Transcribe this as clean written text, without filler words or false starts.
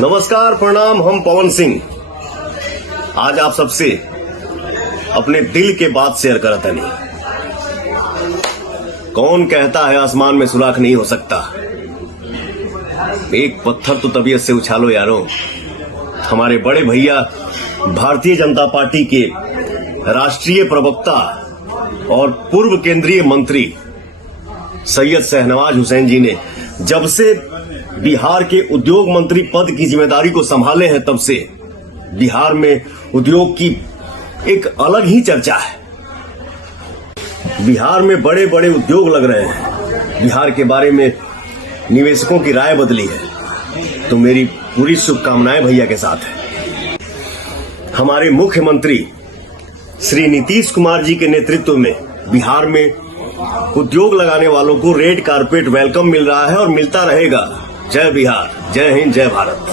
नमस्कार, प्रणाम। हम पवन सिंह आज आप सबसे अपने दिल के बात शेयर करत हनी। कौन कहता है आसमान में सुराख नहीं हो सकता। एक पत्थर तो तबीयत से उछालो यारो। हमारे बड़े भैया भारतीय जनता पार्टी के राष्ट्रीय प्रवक्ता और पूर्व केंद्रीय मंत्री सैयद शहनवाज हुसैन जी ने जब से बिहार के उद्योग मंत्री पद की जिम्मेदारी को संभाले हैं, तब से बिहार में उद्योग की एक अलग ही चर्चा है। बिहार में बड़े बड़े उद्योग लग रहे हैं। बिहार के बारे में निवेशकों की राय बदली है। तो मेरी पूरी शुभकामनाएं भैया के साथ है। हमारे मुख्यमंत्री श्री नीतीश कुमार जी के नेतृत्व में बिहार में उद्योग लगाने वालों को रेड कारपेट वेलकम मिल रहा है और मिलता रहेगा। जय बिहार, जय हिंद, जय भारत।